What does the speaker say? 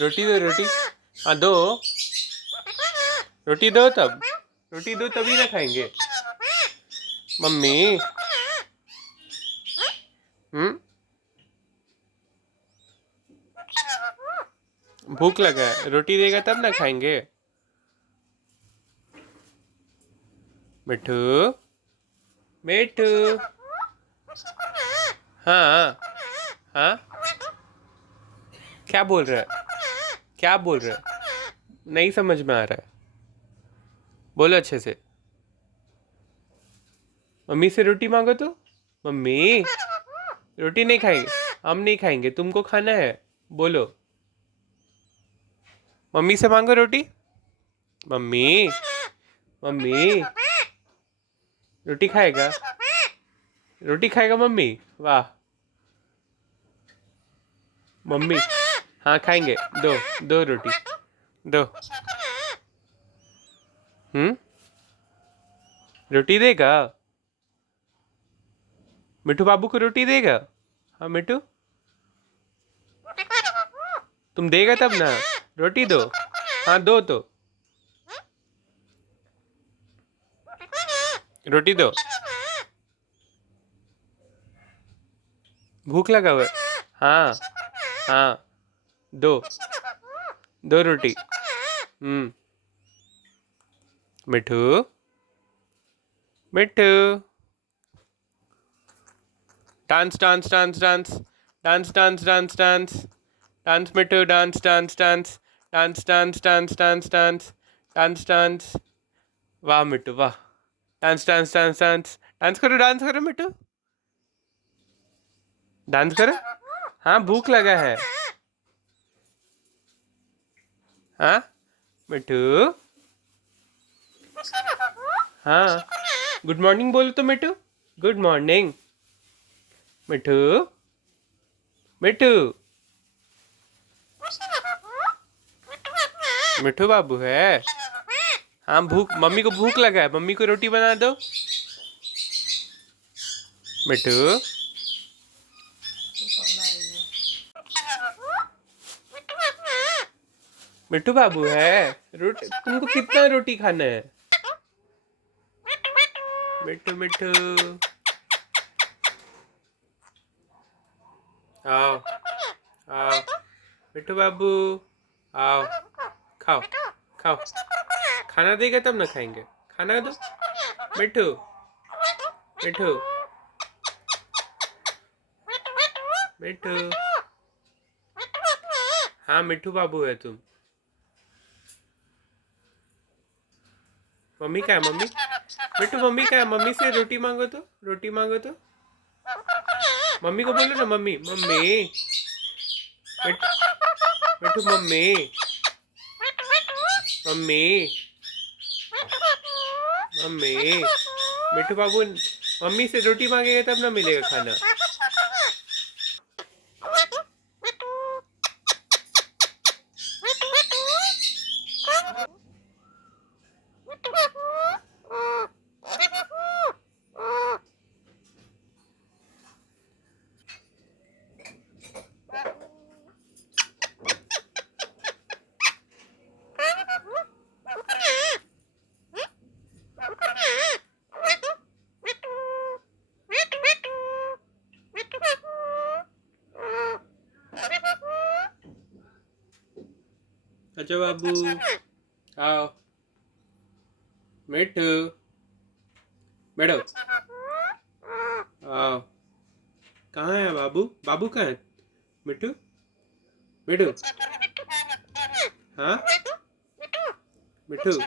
रोटी दो रोटी। हाँ दो। रोटी दो तब। रोटी दो तभी ना खाएंगे। मम्मी। हम्म। भूख लगा है, रोटी देगा तब ना खाएंगे। मिठू। मिठू। हाँ। हाँ। क्या बोल रहा है? क्या बोल रहा है? नहीं समझ में आ रहा है। बोलो अच्छे से। मम्मी से रोटी मांगो तो। मम्मी। रोटी नहीं खाएंगे। हम नहीं खाएंगे, तुमको खाना है। बोलो। मम्मी से मांगो रोटी। मम्मी। मम्मी। रोटी खाएगा। रोटी खाएगा मम्मी। वाह। मम्मी। हाँ खाएंगे। दो। दो रोटी। दो। रोटी देगा। मिठू बाबू को रोटी देगा। हाँ मिठू। तुम देगा तब ना। रोटी दो। हाँ दो तो। रोटी दो। भूख लगा हुआ है। हाँ। हाँ। दो। दो रोटी। Mithu. Mithu. Dance dance dance dance. Dance dance dance dance. Dance Mithu dance dance dance. Dance dance dance dance dance. Dance dance. वाह मिठू वाह। Dance dance dance dance. Dance करो मिठू। डांस करो। हाँ भूख लगा है। हाँ मिठू। हाँ। गुड मॉर्निंग बोलो तो मिठू। Good morning. मिठू। मिठू। मिठू बाबू है। हाँ भूख, मम्मी को भूख लगा है, मम्मी को रोटी बना दो। मिठू। मिठू बाबू है। रोटी तुमको कितना रोटी खाना है? मिठू मिठू। आओ। आओ। मिठू बाबू। आओ। खाओ। खाओ। खाना देगा तब ना खाएंगे। खाना दो। मिठू। मिठू। मिठू। हाँ मिठू बाबू है तुम। मम्मी क्या है मम्मी? मिठू मम्मी क्या है? मम्मी से रोटी मांगो तो। रोटी मांगो तो। मम्मी को बोलो ना मम्मी मम्मी। मिठू। मिठू मम्मी। मम्मी। मम्मी। मिठू बाबू मम्मी से रोटी मांगेगा तब ना मिलेगा खाना। अच्छा बाबू। आओ। मिठू। बैठो। आओ। कहाँ है बाबू? बाबू कहाँ है? मिठू। मिठू। हाँ। मिठू।